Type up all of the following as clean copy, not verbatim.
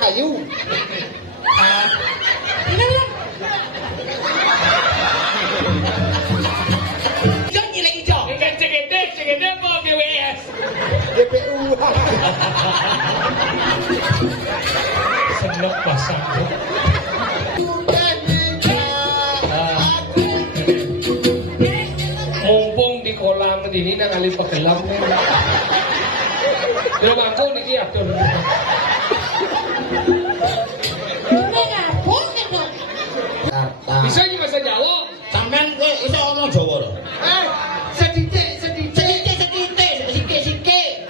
Rahayu. Jangan nyilek hijau. Ikan cegede apa BWS? DPU. Senok pasang. Mumpung di kolam ini nang kali pegelam. Yo aku niki atur. Bisa iki bahasa Jawa. Sampean kowe iso ngomong Jawa lho. Sedidik. Sikik.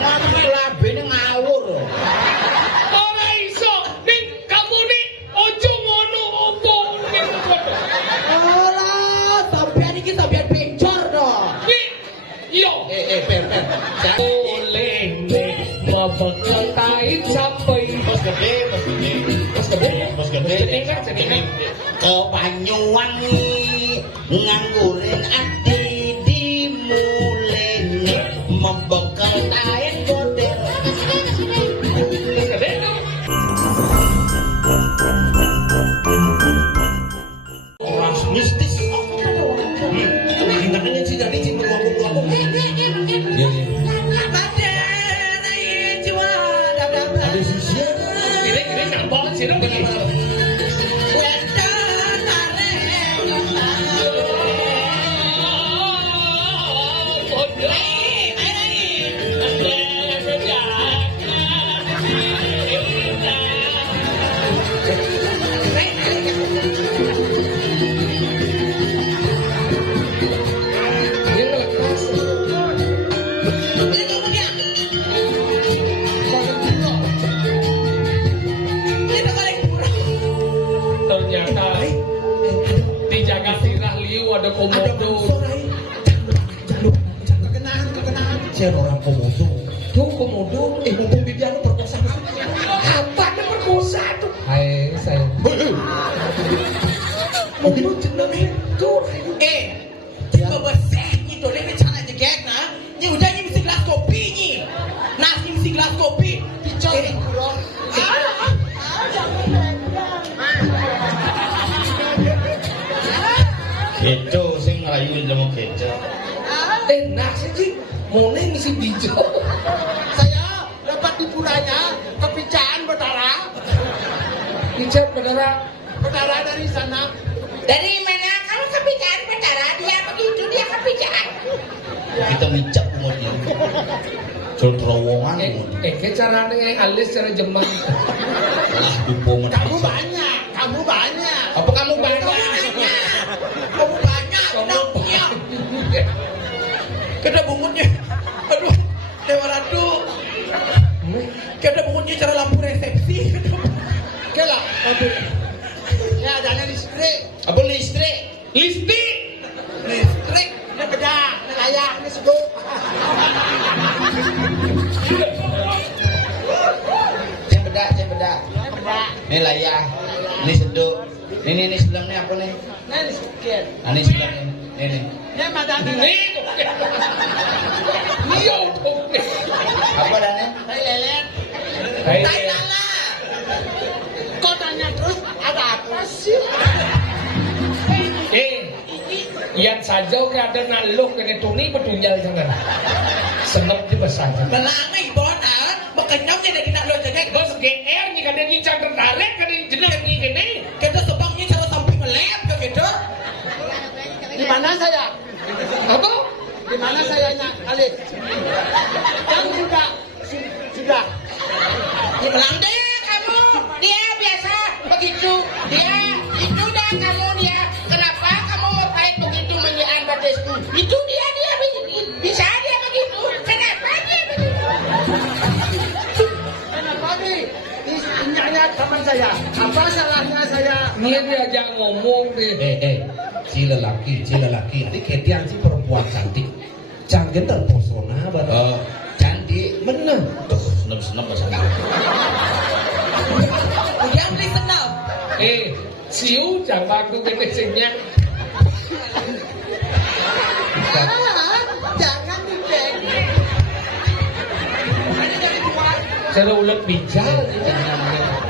Ngomong labene ngawur. Ora iso. Ning kamu nih ojo ngono opo ning kono. Ora, sampean iki sampean bencor dong. Wi, yo. Per. Oleh mabekal kait sampai Bos gede. kan jenenge. Kepanyuwangi nganggurin ati dimulene membekal kain koder. Gede kan? Orang mistis. Ingatnya sih tadi sih berwakuk-wakuk. Iya. Ada sisi. Gede nambah sih dong. Ternyata di Jakarta Liu ada komodo. Kekenaan. Saya orang komodo. Tuh komodo. Mumpung dia lu perkosa. Apa ada perkosa tuh? Hai saya. Komodo jenenge tuh. Bebersih itu dia cara jegek nah. Ni udah ni mesti gelas kopi ni. Nasi mesti gelas kopi. Dicor kurang. Keco sing ngerayu sama keco. Enak sih. Mulai ngisi bijo. Saya dapat dipuranya kepicaan berdarah. Hijab berdarah. Berdarah dari sana. Dari mana kamu kepicaan berdarah? Dia begitu, dia kepicaan. Kita micap kemudian. Jol terowongan. Ke caranya yang alis cara jemang. Lah dupo Kamu banyak. Apa kamu banyak? Kamu banyak. Kenapa? Kena bungutnya. Aduh, Dewa Ratu. Kena bungutnya cara lampu resepsi. Kelah, aduh. Ya, adanya listrik. Apa listrik? Listrik. Listrik. Ini beda. Ini layak. Ini seduk. Saya beda. Ini layah. Ini seduk. Ini sebelah ni apa nih? Ini sedikit. Ini sebelah ni. Ini. Ini madana. Iya, Apa dah ni? Saya lelet. Hai. Saya lala. Kau tanya terus ada apa sih? Yang saja ke ada naluk kene tuni petunjal jangan. Senep di besar. Belanga ibona, bekenyong tidak kita lo jadi. Bos GR ni kadang nyincang tertarik, kadang jeneng ni kene. Kita sebangnya cara samping melep begitu. Di mana saya? Apa? Di mana sayanya kali? Yang sudah. Di Belanda kamu, dia biasa begitu. Dia itu dah kamu dia. Kenapa kamu baik begitu menyian badesku? Itu dia bisa dia begitu. Kenapa dia begitu? Kenapa nih? Ini hanya teman saya. Apa salahnya saya? Dia diajak ngomong deh. Si lelaki. Ini ketian si perempuan cantik. Jangan terpesona banget. Cantik. Bener. Senep bahasa. Dia beli senam. Siu jangan aku kene singnya. Jangan dicek. Cara ulet bijal.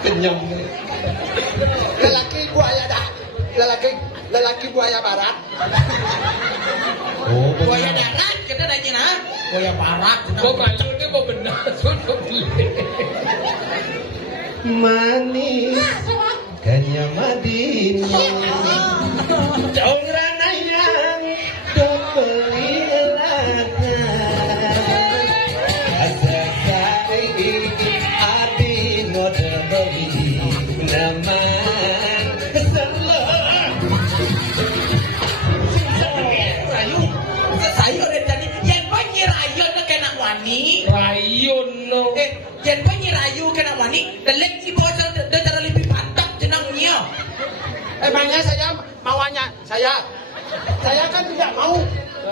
kenyang. Lelaki buaya dah. Lelaki buaya barat. Oh, Buaya darat kita nanya nah. Buaya barat. Kok malu ni kok benar sudah beli. manis kenyang Madinah. Jauh ranayang kepelilahan. Asasai adi model beli nama Rayun no. Jan rayu kena wani, delek si bocah cara lebih pantang jenangnya. Emangnya saya mauannya saya kan tidak mau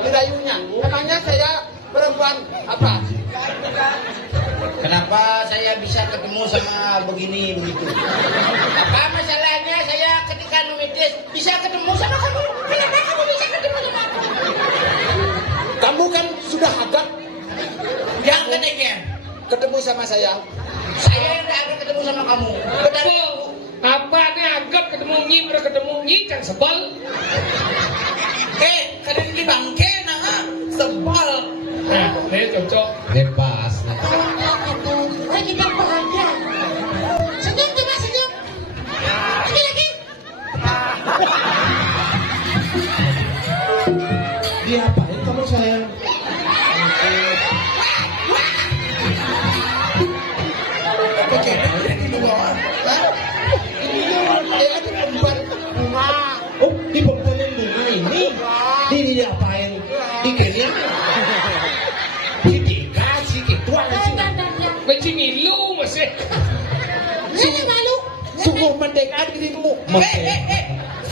dirayunya. Emangnya saya perempuan apa? Kenapa saya bisa ketemu sama begini begitu? Apa masalahnya saya ketika numitis bisa ketemu sama kamu? Kenapa kamu bisa ketemu sama aku? Kamu kan sudah agak Yang ketiknya ketemu sama saya. saya yang agak ketemu sama kamu. Benar. Apa ni agak ketemu nyi can sebal. Kadang di bangke nah sebal. Nah, ni cocok. bebas. Lagi bahagia. Senyum coba senyum. Lagi. Diapain kamu sayang? Oh, di pembuatan bunga ini diapain? Dikirnya si ketua Macam ngilu masih. Saya malu. Sungguh mendekati dirimu.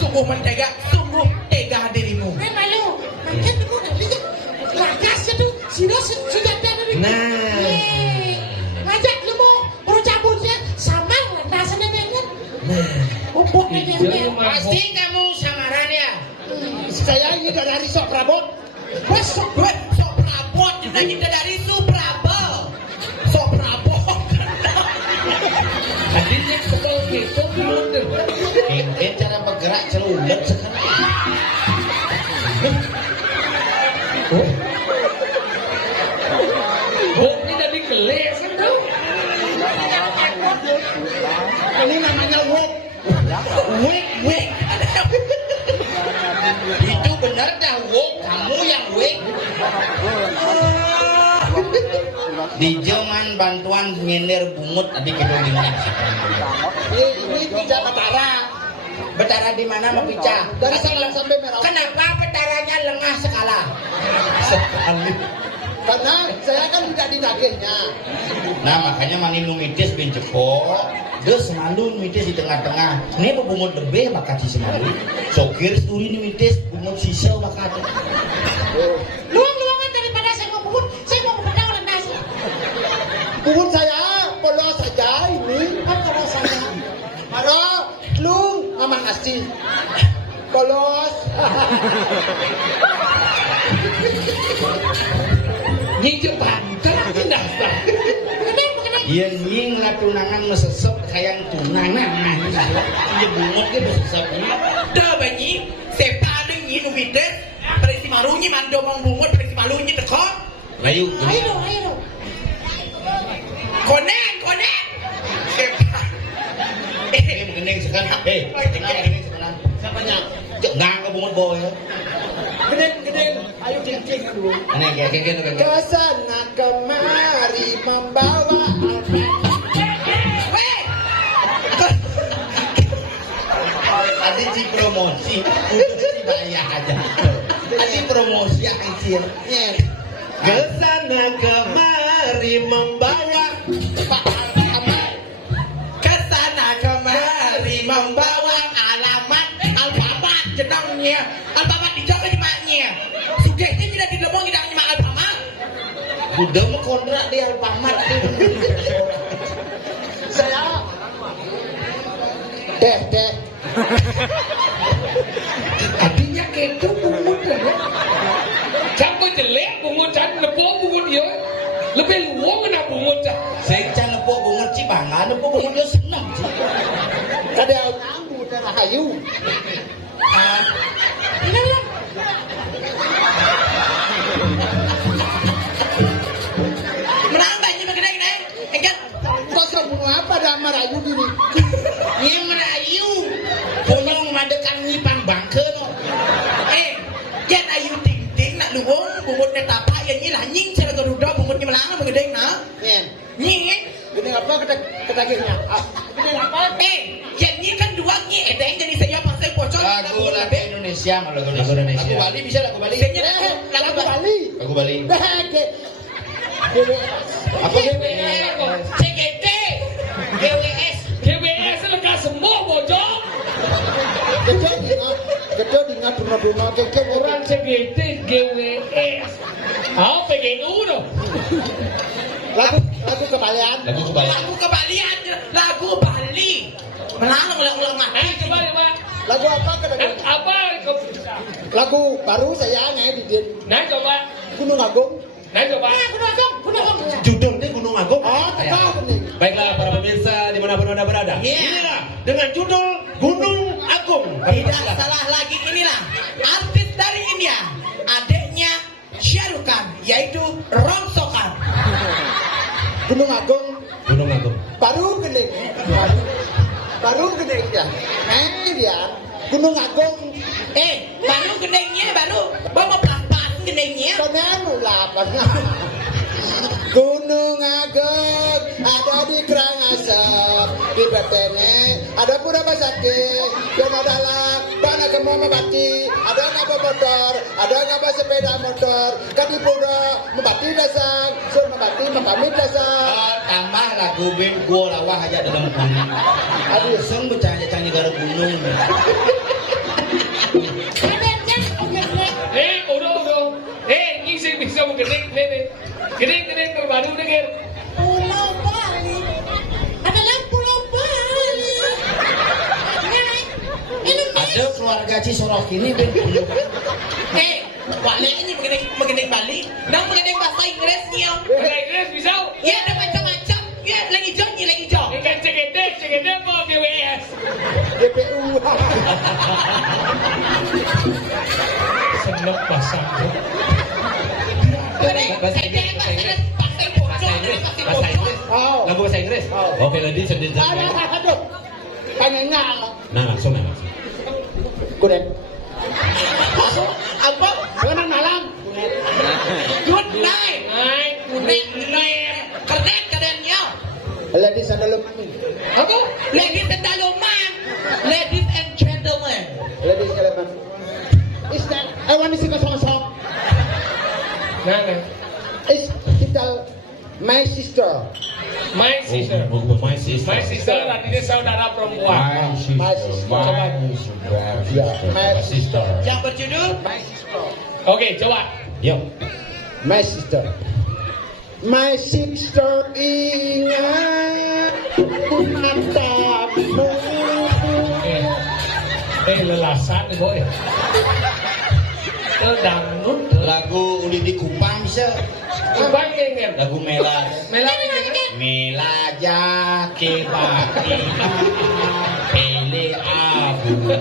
Sungguh tega dirimu. Saya malu. Makan dulu kali ya. Lagasnya tuh sudah ada. Nah. Ngajak lu mau cabutnya sama lantasannya kan. Bubuk aja. Pasti kamu samaran ya. Saya ini dari sok prabot. Sok prabot. Kita dari Suprabot. Sok prabot. Tadinya sebal gitu bener. Ente cara bergerak celulet sekarang. Bok ni dari keles kan tau. Ini namanya wok. Wek. Itu benar dah wok. Kamu yang wek. Di zaman bantuan ngilir bungut tadi kita minyak. Ini pijak betara. Betara di mana mau pecah? Dari Salang sampai Merauke. Kenapa betaranya lengah sekala? Karena saya kan tidak di dagingnya. Nah makanya mani numitis bin jepok. Dia selalu numitis di tengah-tengah. Ini bungut lebih bakat si semalu. Sokir sturi numitis bungut sisau bakat. Luang-luangan daripada saya mau bungut, saya mau pedang orang nasi. Bungut saya polos saja ini. Kalau saya Halo, lu mama nasi. Polos. Nyi Jepang kan tidak sah. Iya nying lah tunangan mesesep kayak tunangan. Iya bungut dia mesesep ini. Dah banyi, sepa ada nyi numitis. Perisi marunyi mando mang bungut perisi marunyi tekon. Ayo. Konek. Sepa. Menggendeng sekarang. Kenapa menggendeng sekarang? Siapanya? Ngang ke bungut boy. Gedeng. Ayo cing dulu. Ini kayak. Kesana kemari membawa Tadi si promosi, si bayar aja. Tadi promosi aja. Kesana kemari membawa alamat Alfamart jenangnya. Alfamart dijaga di maknya. Sugesti tidak dilemong tidak nyimak Alfamart. Udah mau kontrak di Alfamart. saya. Deh. Artinya ketu bungut ya. Jangan jelek bungut can lepo bungut yo. Lebih luang kena bungut cah. Saya can nepok bungut Cibanga, nepok bungut dia senang. Kada nyambu rahayu. Menambah ini begini nih. Enggak. Kok bunuh apa dah merayu diri? Ini merayu. Bonyong madekan nyipan bangke no. Jan ayu ting nak luwung bungutnya tapak ya nyi lah nying cara garuda bungutnya melanga begedeng na. Yen. Nying. Ini apa ketagihnya? Ini apa? Jan nyi kan dua nyi edeng jadi saya pasal pocong. Lagu Indonesia malah lagu Lagu Indonesia. Lagu Bali bisa lagu Bali. Lagu Bali. Lagu Bali. Apa CGT. GWS. GWS lekas semua bojong. Gede di ngaduna-duna keke Orang CGT GWS. PGU dong. lagu kebalian. Lagu kebalik. Lagu kebalian. Lagu Bali. Melanang ulang-ulang mati. Coba coba. Lagu apa ketagih? Apa kau bisa? Lagu baru saya di Nah coba. Gunung Agung. Nah coba. Gunung Agung. Judulnya Gunung Agung. Oh, tepat nih. Baiklah para pemirsa dimanapun anda berada. Inilah dengan judul Gunung Agung. Tidak salah lagi inilah artis dari India, adiknya Syarukan yaitu Rongsokan. Gunung Agung Gunung Agung. baru gede. Baru gede ya. Dia Gunung Agung. Baru gedengnya baru bawa pas-pas gedengnya. Konan lapanya. Gunung Agung ada di Karangasem, di Betene, ada pura basake, yang adalah bana kemo mabati, ada ngapa motor, ada ngapa sepeda motor, kadipura mabati dasang, sur mabati mabami dasang. Tambah lagu band gua lawah aja dalam gunung. Aduh, seng bercanda-canda gara gunung. Udah. Ini sih bisa menggedeng, gedeng terbaru dengar. Pulau Bali adalah Pulau Bali. Ada keluarga Cisorok ini belum. Wale ini mengenai Bali, dan mengenai bahasa Inggrisnya. Bahasa Inggris bisa? Ya ada macam-macam. Ya lagi jauh. Ikan CGT apa GWS? DPU. Senang bahasa. Bahasa Inggris. Oh. Lagu bahasa Inggris. Oke, ladies and gentlemen. Aduh. Tanya Nah, langsung. Kudet. Apa? Selamat malam. Good night. Keren-kerennya. Ladies and gentlemen. Apa? Ladies and gentlemen. Ladies and gentlemen. Ladies and gentlemen. Is that I want to sing a song. Nah. It's title My Sister. My sister. My sister. My sister artinya saudara perempuan. My sister. My sister. Yang berjudul My Sister. Oke, coba. Yuk. My Sister. My sister ingat matamu. Lelasan nih boy. Dangdut. Lagu Uli di Kupang bisa. Kupang ingin. Lagu Mela. Mela ingin. Mela jake baki pele abu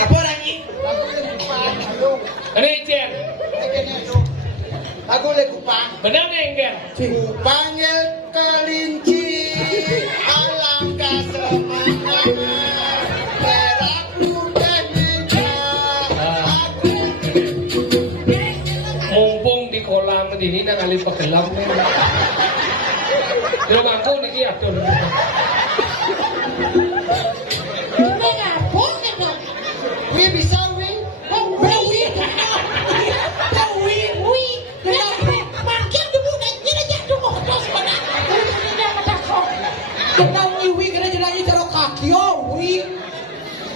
apa lagi? Ini Cien. Aku le Kupang. Benar nih ingin. Kupangnya kelinci alangkah semangat. Perak putih aku. Mumpung di kolam ini nang kali pegelam nih. Yo mangku niki atur. Wi bisa wi.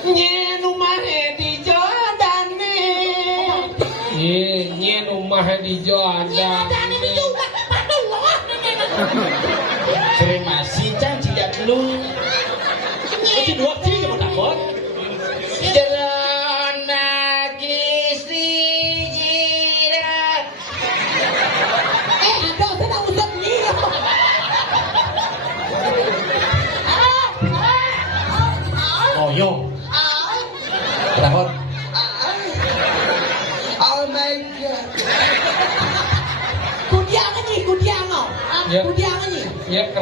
Nyen rumah di Joanda. Kremasi janji ya dulu. Itu dua sih cuma takut. Jerona Gisri Jirat.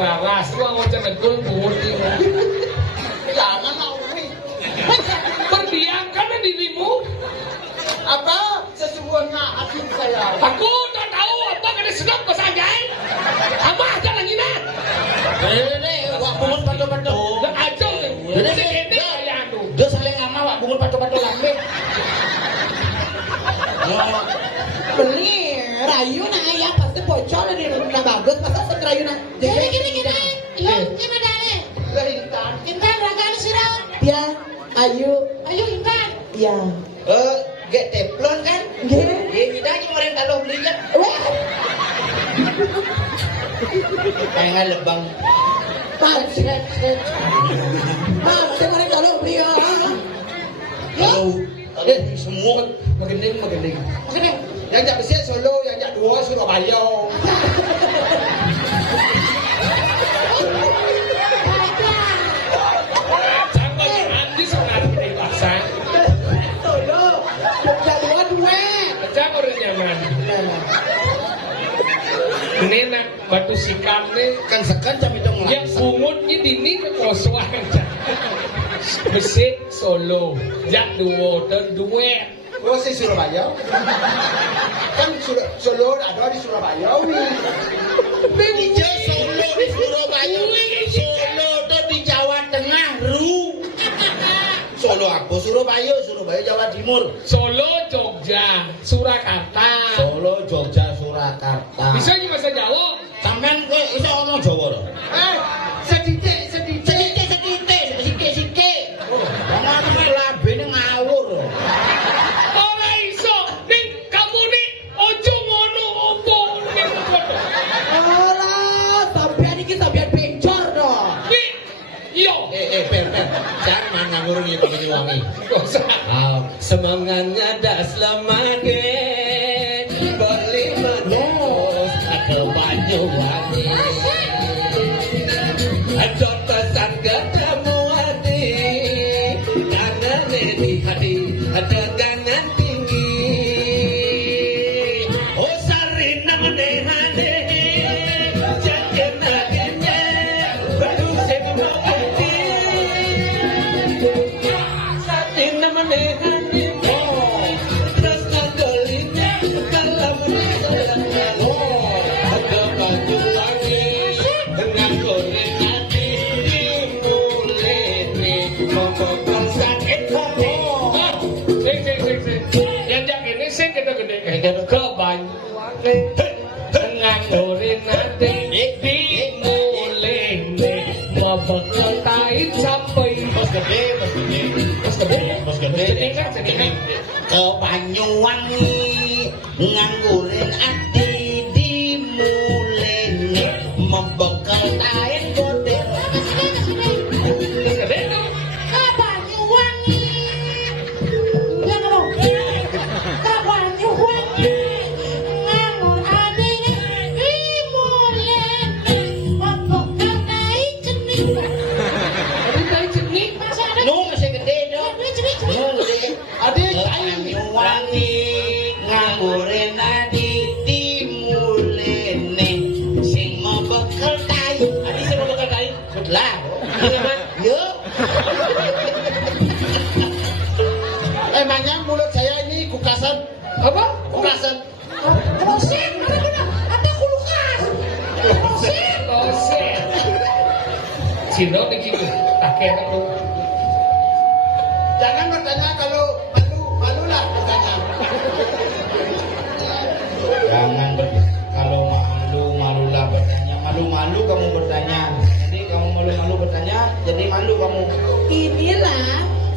raras, lu mau cenegul putih. Jangan mau nih. Perdiamkan dirimu. Apa sesungguhnya hati saya? Aku tak tahu apa kena sedap ke sanjai. Apa aja lagi nak? Ini wak bungun patu-patu. Dan aja Ini segini saya tu. dia saling ngama wak bungun patu-patu lambe. Beli rayu na ayah pasti bocor di rumah bagus masa sekerayu na. Gini. Yo, gimana dale? Intan. Intan ragan sira. Ya, ayu. Ayu Intan. Ya. Get teplon kan? Nggih. Kita kemarin kalau belinya. Wah, Kayak lebang. Mam, kemarin kalau beli ya. Kalau semua magening. Oke. Yang jak besi Solo, yang jak dua Surabaya. Sampai nanti sekarang kita pasang. Solo. Jogja dua. Pecah orang nyaman. Ini nak batu sikam ni. Kan sekan jam itu Yang bungut ni dini kekosongan. Besik Solo. Jak dua dan duet. Oh, si Surabaya. Kan Solo ada di Surabaya nih. Bija Solo di Surabaya. Solo tuh di Jawa Tengah, Ru. Solo aku Surabaya Jawa Timur. Solo, Jogja, Surakarta. Solo, Jogja, Surakarta. Bisa ni bahasa Jawa. Sampean kowe iso ngomong Jawa lho. Sedidik. Sithik. Ngomong labene ngawur. Ora iso ning kamu ni ojo ngono opo ning foto. Alah, sampean iki sampean pencor dong. Wi, yo. Per. Jangan ngawur iki pakai wangi. Dosa. Semangatnya dah selamat boleh menerus ada banyak lagi ada pesan ketemu hati karena di hati ada gangan tinggi oh sarina menehane jangan adanya baru saya mengerti sarina menehane terus ngagolinya kalau menehane ada baju lagi dengan goreng hati dimulai membuat sakit hati Yang jak ini sing kita gede ke Banyuwangi. Dengan gorin nanti dimulai mabekal tain sampai Bos gede kan segini. Ke Banyuwangi nganggurin ati dimulene membekal taen goder. gede tu. Banyuwangi. Ya ngomong. Banyuwangi. Ngamur adine imulen. Pokoknya naik jenis. Tapi tain jenik. Masa ada Nu masih gede dong. jenis. Nu gede. Adik, Ke Banyuwangi nganggurin ati dimulene sing membekal taen. Adi sing membekal taen. Lah. Yo. emangnya mulut saya ini kukasan? Apa? Kukasan. Kroset. Apa kulukas? Kroset. Dosen. Cino ni gitu. Pakai aku. Jangan bertanya kalau malulah bertanya. Kalau malulah bertanya. Malu kamu bertanya. Jadi kamu malu bertanya. Jadi malu kamu. Inilah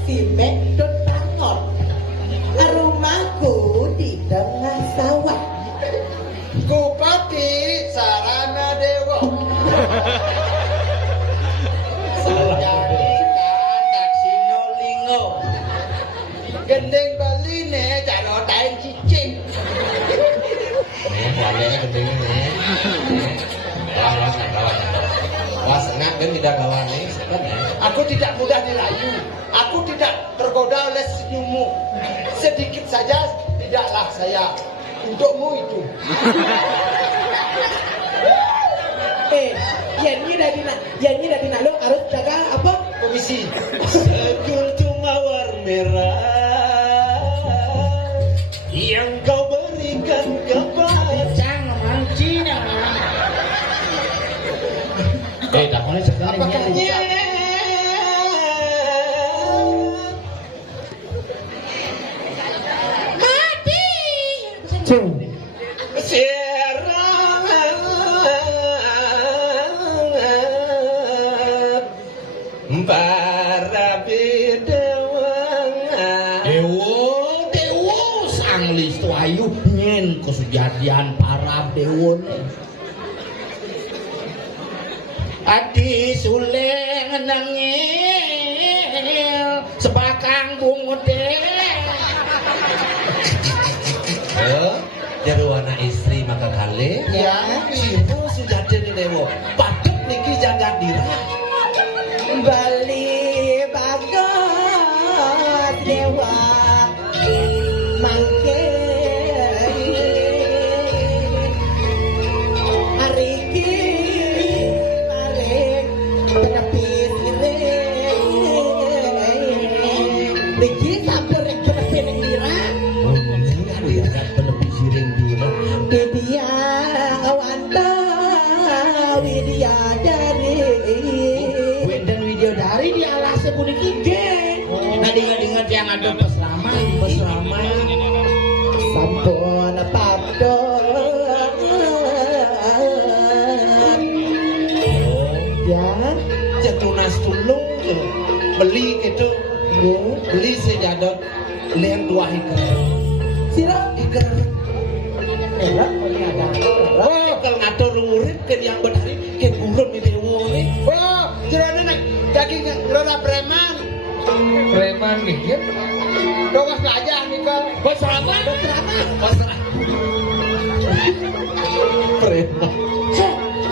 si Mendut Pangkot. Rumahku di tengah sawah. Kupati Sarana Dewa. Jadi kandak sinolingo. Gendeng baline caro tain cicing. Walinya gedenya nih. Awas enggak kan tidak kawan nih sebenarnya. Aku tidak mudah dirayu. Aku tidak tergoda oleh senyummu. Sedikit saja tidaklah saya untukmu itu. Yang ini dari lo harus jaga apa? Komisi sekuntum mawar merah yang kau berikan kepada Jangan mancing ya. tak boleh sekali Mati. Serangan para bedewangan Dewo sang listu ayu nyen kesujadian para dewo Adi suleng nangil sebakang bungode Jaruana istri maka kali Ya. Itu sudah jadi dewo Patut niki jaga diri Bali bagas dewa mangke ariki balik tepi sireng Riki sampai rek tepi ning dira Lihat lebih siring diri Widya awanta Widya dari dan video dari di alasnya kuning ide nah ingat yang ada pesraman sampun pabdo ya Jatunas tulung tuh beli gitu beli sejadot lihat dua ikan sira ikan enak ini ada kalau ngatur urip ke yang bedari ke burung ini woi Oh, jerone nek daging lora preman. Preman nih ya. Dogas aja nika. Pesraman. preman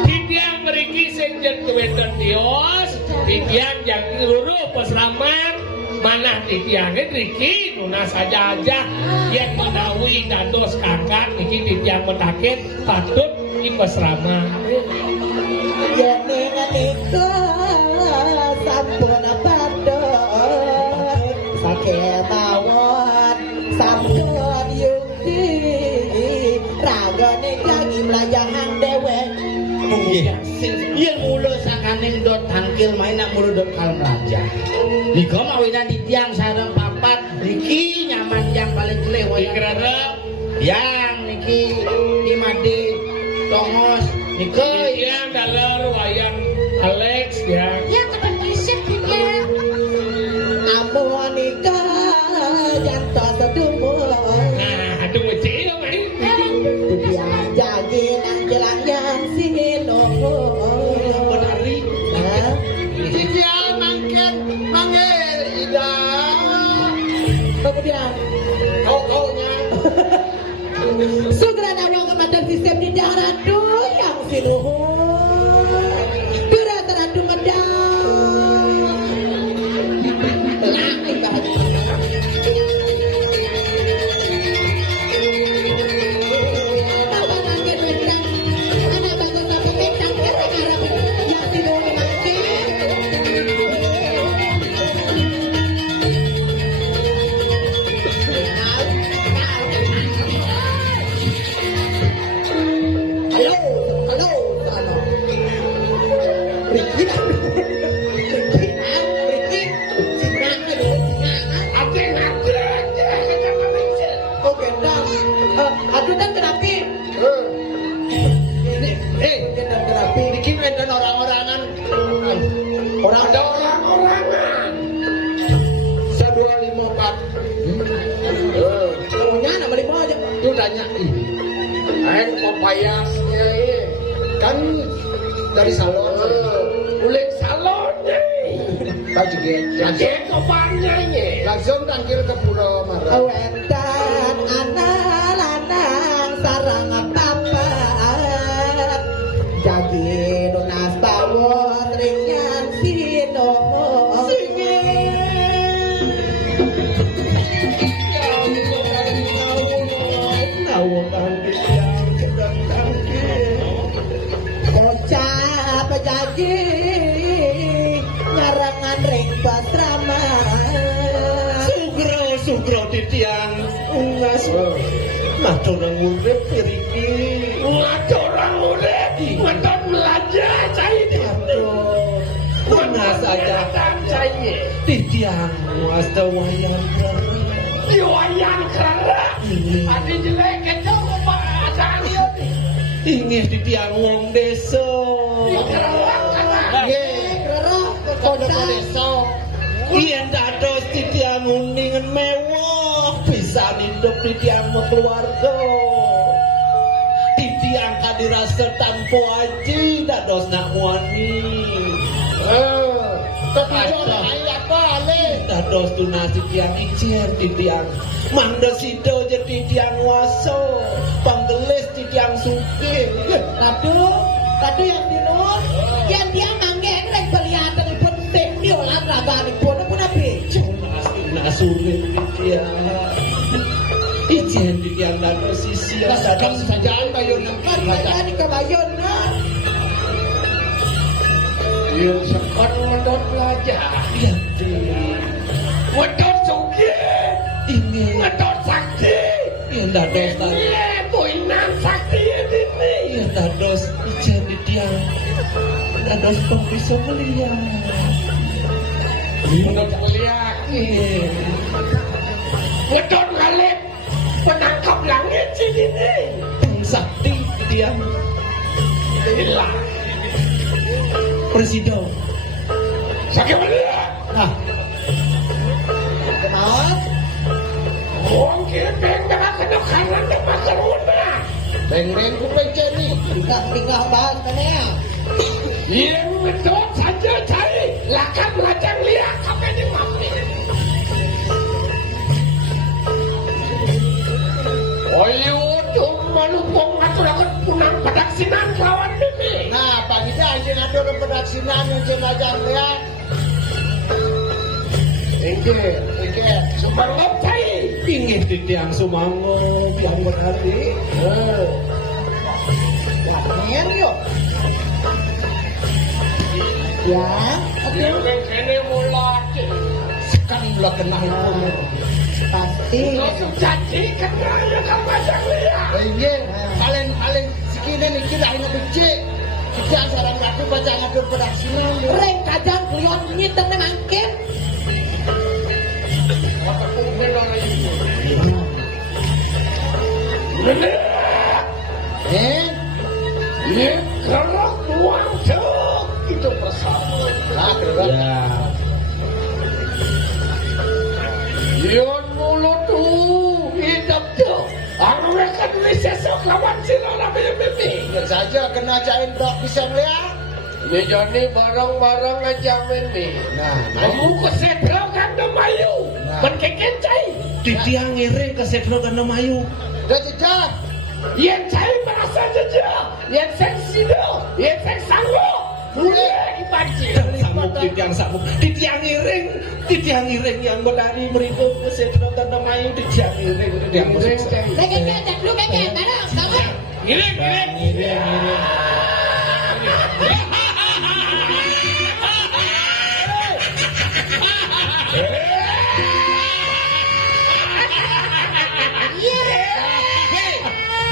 Titiang meriki sing jen keweton dios, titiang yang luruh pesraman, mana titiangnya riki nuna saja aja yang menawi dados kakak niki titiang metakit patut di pesraman. ya nika sampun pabdo sakit mawon sampun yukti ragane jangi melajahan dewek Yen mulu sakaning dot tangkil main nak mulu dot kalem raja. Nika mawinan di tiang sareng papat niki nyaman yang paling keleh Ikrara yang niki imade tongos nika titiang dalar wayang Alex ya. ya kapan kisip ya amun nika janto sedumur Nah, aduh mesti lo main. dia jadi nang jelang yang sino bedari Titiang mangken mangel ida. kemudian Kau-kaunya. segera nawang kemandan sistem di darat yang sinuhun kira teradu medang langit bahagia Abang angin medang anak bagus apa medang kira-kira yang sinuhun mangkin halo sana Ricky oh gendang aduh dan terapi gendang terapi Bikin dan orang-orangan. Ada orang-orangan. 1254. kamunya nama lima aja Itu tanya aing papayasnya kan dari salon. Ulik salonnya. Baju Kaget kepangnya ini. langsung tangkil ke Pulau Marang. awetan anak lanang sarang papat jadi lunas bawon ringan sino bocah lagi nyarangan ring basrama Sugro titiang ungas matur nang urip piriki Ngatur orang urip, ngatur belajar cai di. ungas aja Cai. titiang wasta wayang Di wayang kerak. Adi jelek itu apa ada dia nih. ingih titiang wong desa Kerak kan. kerok kota yen dados titiang uningan mewah bisa hidup titiang keluarga titiang kadirasa tanpa aji dados nak wani dados tunasi tiang ijen titiang manda sido je titiang waso panggelis titiang suki Kado yang dinur, yang dia manggen rek kelihatan di penting di olahraga di pun apa bejo. sulit titiang ijen titiang dados sisi dados Sajaan bayun Kan kaya di kebayun nah. Dia sekan medot belajar. iya Medot suki. ini Medot sakti. yang dados Ini tuinan sakti ini. iya dados ijen titiang dados pembiso melihat Medot melihat. iya Medot galip. Penangkap langit sini nih. sakti titiang Inilah. presiden Sakit melihat. nah Kenal? Orang kira pengen kena kanan dan makan una. Beng-beng ku pece ni. Tinggal bahas kan ya. Yang medot saja cari. Lakan belajang lihat. Apa ini mampir. Oyo tuh malupong aturakan punang padaksinan kawan ini. Nah, pagi dah anjing ada orang pedaksinan yang jenajah lihat. Ege. Semangat cai. ingin titiang sumango yang berhati Nen yuk. Ya, Yang kene mulat. Sekarang mula kenal pun. pasti. Langsung jadi kenanya kan pajang lihat. Ege, kalian sekini ni kira hanya becek. Kita sarang aku baca ngatur pedaksinan. Reng kadang klion nyiteng ni mangkin. Mata kumpul orang itu. Bener. Ini kerak tuang cek. Itu bersama. Nah, kerak. ya Yon mulut tuh. Hidup tuh. Aku mereka tulis esok lawan sila namanya Bibi. Ingat saja kena cain dok bisa melihat. Ya jadi barang-barang aja ini. Nah, Kamu kesedra kan demayu. Nah. Berkeken cai. titiang ngiring ke setro karena mayu dah jejak. Yang cai merasa jejak. Yang seksi doh. Yang seks sanggup. Boleh dipancing. sambung titiang ngiring yang berdari meribu ke setro karena mayu titiang ngiring titiang musik Lagi ngajak lu keke, barang, sama. Ngiring.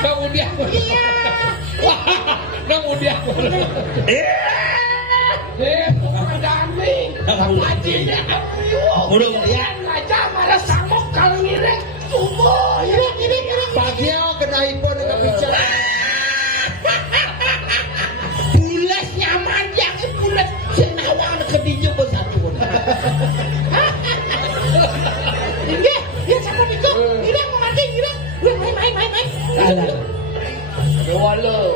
Kemudian. Kemudian. Dami. Hajinya udah ya aja marah samok kalau ngiring. Tubuh. Ngiring. Pagi awak kena hipon dengan bicara. Bulas nyaman yang bulas senawang kedinya bersatu. Ini, dia siapa itu? Ini mau mati, ini. Main. alah Walau.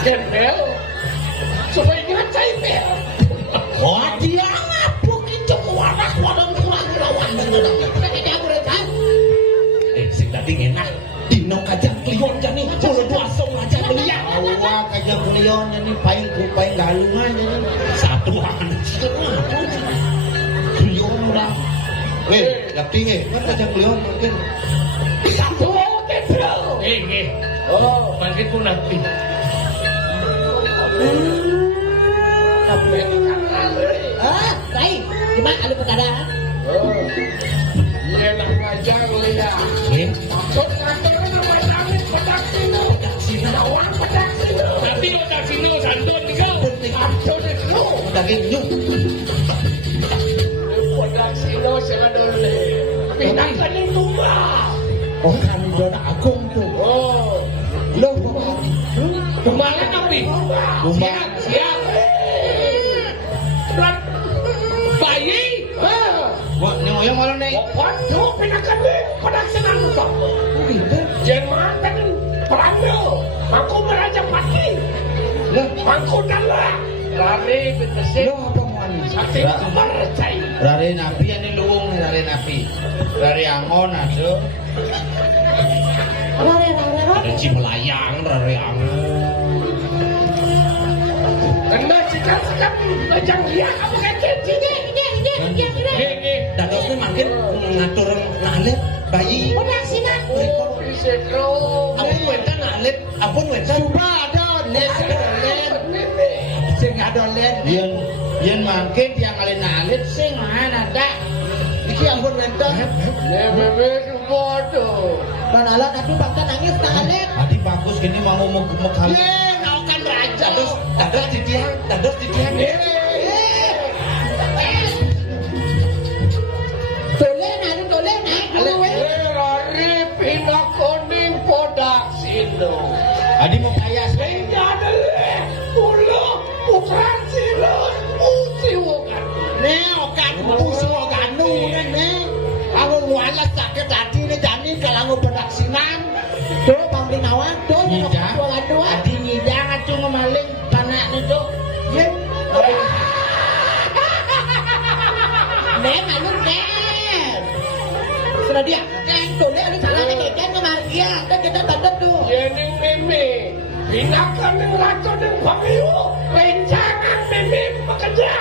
Gembel. Coba ingat cai bel. Oh, dia ngapuk itu wadah kurang lawan dengan. Kita berdekat. sing tadi enak dino kajang klion jani puluh dua song aja melihat Awak kajang beliau ni paling galungan ni. satu akan Beliau dah. Weh, dah tinggi. Kan kajang beliau mungkin. Satu tetro. Oh, mangkin munafik. Ah, Rai, gimana ada perkara? Oh. Iya nak ngajar lihat. Rin, Nanti otak sino santun kau. daging nyuk. Otak sino sengadole. Pindahkan yang tumbang. Oh, kami dona agung tuh. Oh, Loh, tumbangan tapi. Tumbang. Siap. Berat. Bayi. Wah, nyoyong malu nih. Waduh, pindahkan deh. Pada senang tuh. Jangan kan perando. Aku meraja pati. Loh, Aku dalah. Lari betesin. loh apa mau ani? Sakti percaya. Rari napi ini luung nih rari napi. Rari angon aduh. Rare. Ada cimelayang rari angon. Kena sikap-sikap macam dia kamu kecil. Ini. Dadosnya makin ngatur nalit bayi. Udah sih nak. Oh, bisa terus. Apun wenta nalit, apun wenta. Coba don, sing adolen. Yen makin yang kali nalit sing mana dak. Iki ampun wenten. Bebe bodoh. Banalan aku bakal nangis nalet. Tadi bagus gini mau mekali. Ye, naukan raja. Dados di tiang. Tole nak. Lari pindah kuning podak sino. Adi mau kaya sih. Adalah pulau putra sino. Usi wokan. Okan puso ganu ne. Aku walas sakit hati ne jani kalau bedak sinam. Do pamrinawan do Nyidang. dua. Adi nyidang atuh ngemaling tanak nih tuh. Ye. Malu nen. Sudah dia. Tole ada salahnya keken kemarin dia. Dan kita tanda tuh. Jadi meme. Pindahkan yang racun dan pamiu. Rencangan meme bekerja.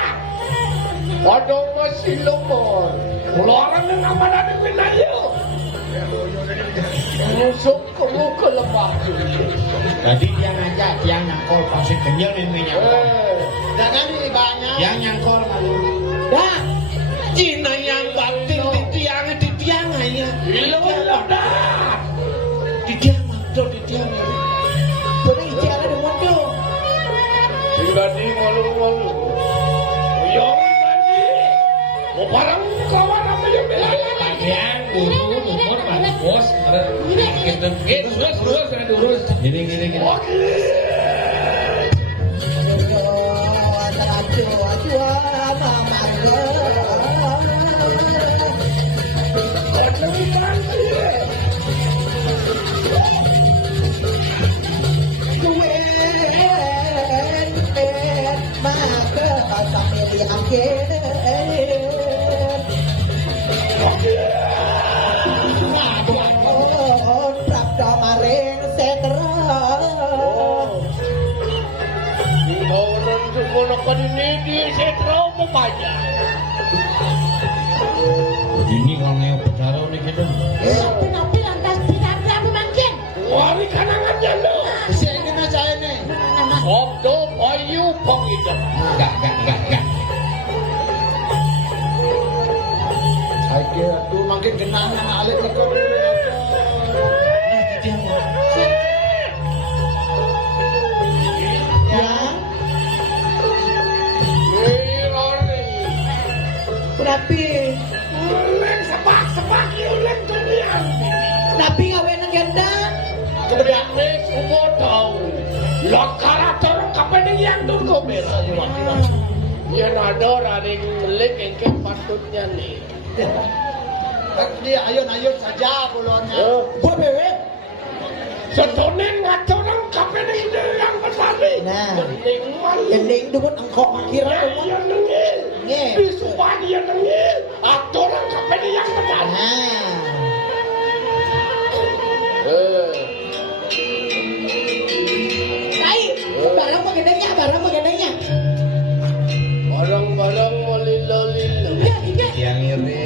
Waduh masih lemon. Keluaran yang amanah di Minayu. Masuk ke muka lembah. Tadi dia ngajak tiang nyangkol pasir kenyal ini nyangkol. Jangan di banyak. Yang nyangkol malu. Dah. Cina yang batin di tiang aja. Ilah dah. Di tiang di tiang. Tole ijara dengan tuh. Singadi malu-malu. Yang tadi. Mau barang kawan apa yang belakang. Yang urus umur pak bos. Kita terus. Gini. Orang semua ini di setro membayar. Ini kalau ngeo bicara nih gitu. Tapi lantas tidak apa mungkin. Wali kanangannya lo. Sini mas saya nih. Obdo bayu pengidan. Enggak. Oke, tuh makin kenangan alik ikut. Tapi Uleng sebak uleng dunia. ngawen nang ganda. Kemudian wis umur tahu. Lokara torong kapan yang turko bela ya ada raring lek engke patutnya nih. Dia ayun saja pulonnya. Buat bebek. Setonen ngacorong kapan yang bersami. Nah. Gening malu. Gending dukun engkok kira dukun. Yang nengil. Nge. Bisupan yang nengil. Atorang kapan yang bersami. Nah. Barang begedenya. Barang-barang molilo-lilo. Yang ini.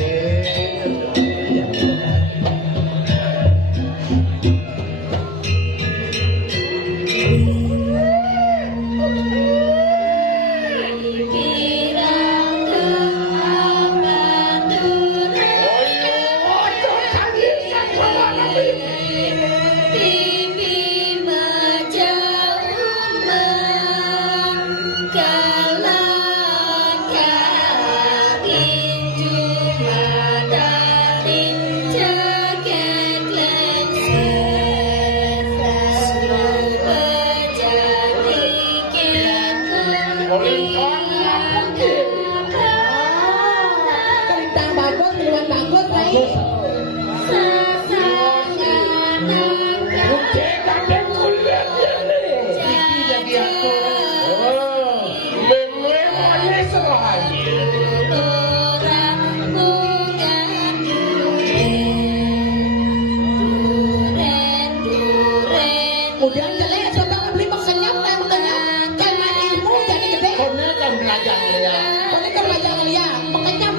Kemudian jelek coba beli makannya karena ilmu jadi gede. Kono kan belajar ya. Boleh kan belajar ya, makanya.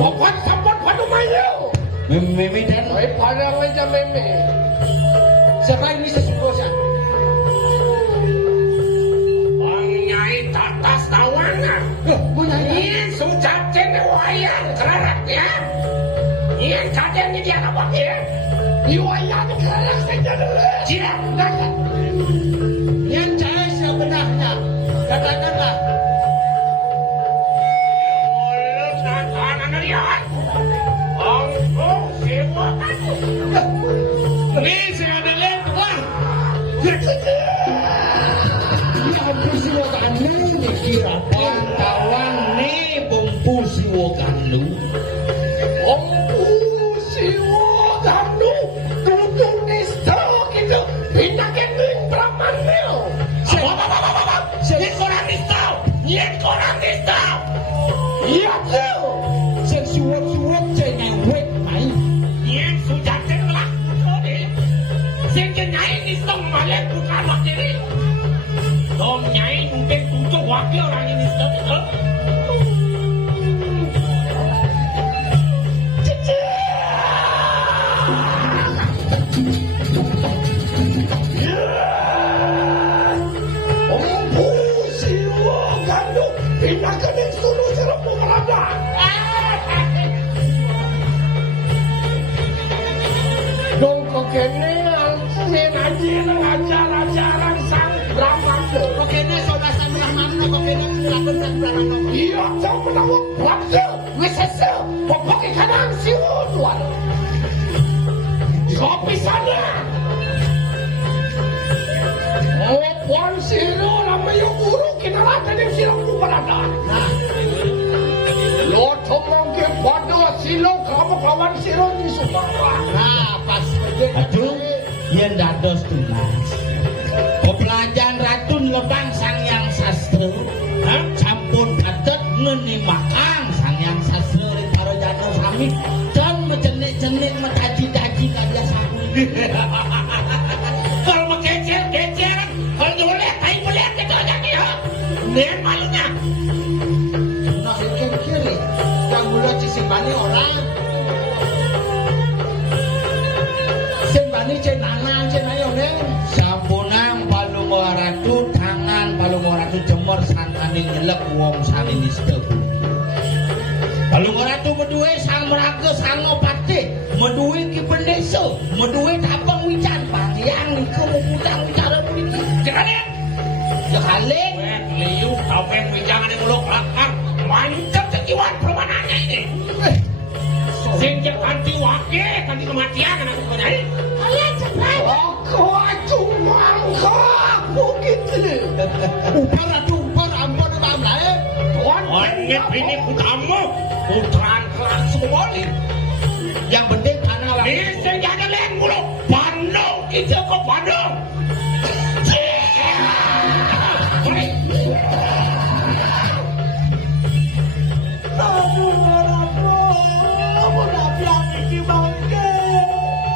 Bapak sampun pada mayu. Meme dan Pada meja meme. Siapa ini sesungguhnya? Bang Nyai tatas tawanan. Ini sucat cene wayang kerarak ya. Ini kaden ini dia apa ya? Di wayang kerarak saja dulu. Siap, dapat. Yang saya sebenarnya katakanlah. Mulut dan tangan lihat. Ini saya ada lihat wah. kawan nih bumbu siwoganlu. Siwoganlu tutup nista gitu. Pindahin ning Brahmanil. Nyet korang nista. Nyet korang nista. Iya tuh. Sing suwuk-suwuk cengeng wek mai. Nyet sudah cengelak. Sing nyai nista malek bukan diri. Dom nyai mungkin tutup wakil orang ini nista. Dong kok kene angin aja nang acara-acara sang Brahman. Kok kene saudara Sang Brahmana kok kene lakon Sang Brahmana. Iya, jauh menawak waktu. Wis sesel, popoke kanang siwon. Kopi sana. Oh, puan siro lama yung guru kinalatan yung silang puparada. Lo tomong ke pado silo kamu kawan siro di Sumatera. Nah, pas Aduh, yen dados tunas. Pepelajan Ratun Lebang Sangyang Sastra. Campur dadet ngeni makang Sangyang Sastra ring karo jano sami. Don mencenik-cenik metaji-taji karya sami. Kalau menggecer-gecer, kalau nyolek, tapi melihat itu aja ya. Nih malunya. nah kiri yang mulut Simbani orang. Simbani cenangan cenayo neng. Sampunang Palungoratu tangan Palungoratu jemur santane nyelek wong sami nista. Palungoratu meduwe sang meraga sang opate, meduwe ki pendesa, meduwe tapang wican pangyang niku mutang wicara puniki. Jangan ya. Ya kaleng inget bini putamu putran kelas semua nih yang penting tanah lah ini senjata lain mulu Bandung itu ke Bandung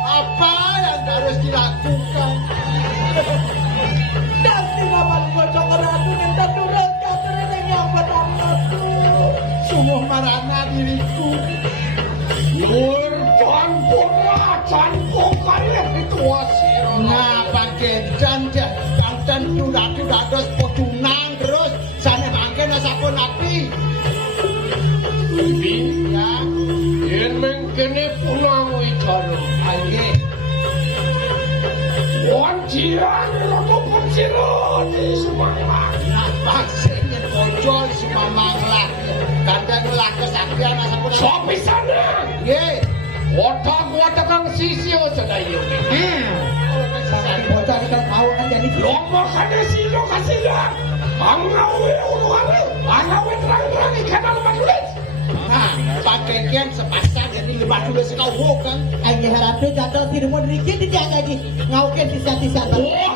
Apa yang harus dilakukan? Nanti kapan bocok aku minta turun katurin yang berangkatku. Sungguh marahnya diriku. Nah, pakai janji yang tentu dados potunang terus sana bangke nasapun api. Ya, Yen mengkene pulang ikaro. aye. Wancian rada panciro di Sumatera. Nah, paksanya pojol sumamanglah. Kandang lah kesaktian nasapun api. Sopi sana. Ye. Watak kang sisio sadayo. Sangat bocor kita tahu kan jadi Lomba kade silo kasila. Angawe uruare. Angawe terang-terang ikan lebat tulis. Nah, pakai kian sepasang jadi lebat tulis kau bukan. Ayo harap tu jatuh di rumah dikit dia ngaji ngaukin sisa-sisa. Wah,